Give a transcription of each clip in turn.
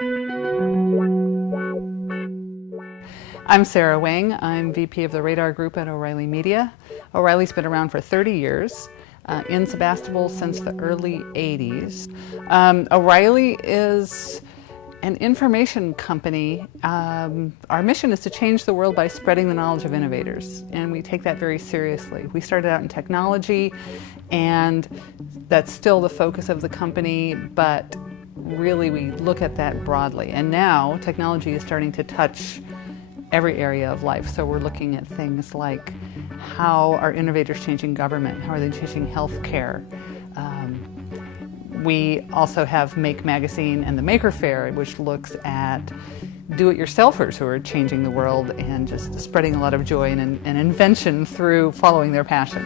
I'm Sarah Wang. I'm VP of the Radar Group at O'Reilly Media. O'Reilly's been around for 30 years, in Sebastopol since the early 80s. O'Reilly is an information company. Our mission is to change the world by spreading the knowledge of innovators, and we take that very seriously. We started out in technology, and that's still the focus of the company, but really we look at that broadly. And now technology is starting to touch every area of life. So we're looking at things like how are innovators changing government? How are they changing healthcare? We also have Make Magazine and the Maker Fair, which looks at do-it-yourselfers who are changing the world and just spreading a lot of joy and invention through following their passion.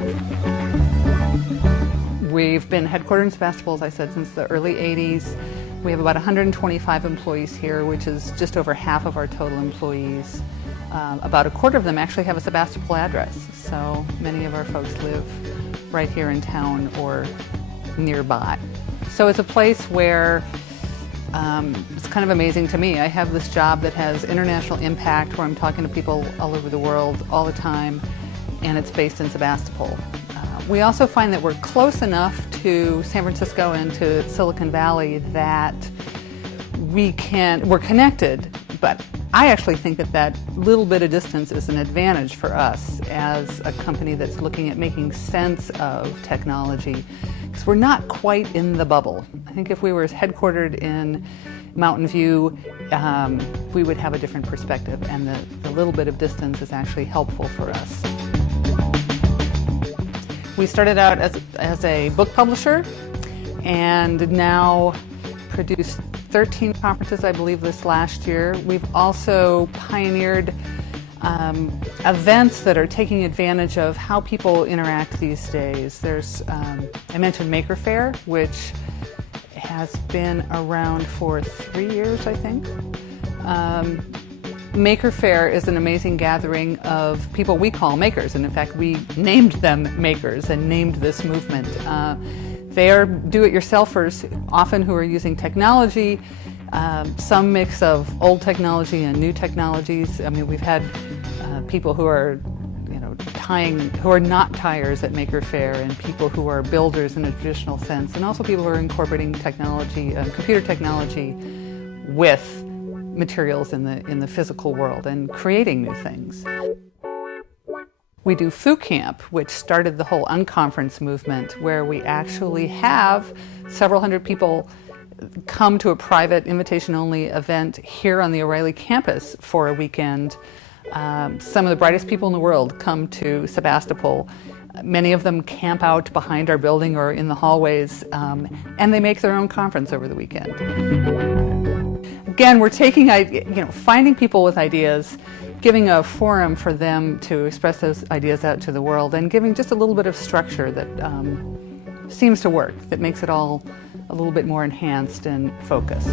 We've been headquartered in Sebastopol, as I said, since the early 80s. We have about 125 employees here, which is just over half of our total employees. About a quarter of them actually have a Sebastopol address, so many of our folks live right here in town or nearby. So it's a place where it's kind of amazing to me. I have this job that has international impact where I'm talking to people all over the world all the time, and it's based in Sebastopol. We also find that we're close enough to San Francisco and to Silicon Valley that we're connected, but I actually think that that little bit of distance is an advantage for us as a company that's looking at making sense of technology, because we're not quite in the bubble. I think if we were headquartered in Mountain View, we would have a different perspective, and the little bit of distance is actually helpful for us. We started out as a book publisher and now produced 13 conferences, I believe, this last year. We've also pioneered events that are taking advantage of how people interact these days. There's, I mentioned Maker Fair, which has been around for 3 years, I think. Maker Fair is an amazing gathering of people we call makers, and in fact we named them makers and named this movement. They are do-it-yourselfers, often who are using technology, some mix of old technology and new technologies. I mean, we've had people who are, who are not tyers at Maker Fair, and people who are builders in a traditional sense, and also people who are incorporating technology, computer technology, with materials in the physical world and creating new things. We do Foo Camp, which started the whole unconference movement, where we actually have several hundred people come to a private invitation-only event here on the O'Reilly campus for a weekend. Some of the brightest people in the world come to Sebastopol. Many of them camp out behind our building or in the hallways, and they make their own conference over the weekend. Again, we're taking, finding people with ideas, giving a forum for them to express those ideas out to the world, and giving just a little bit of structure that seems to work, that makes it all a little bit more enhanced and focused.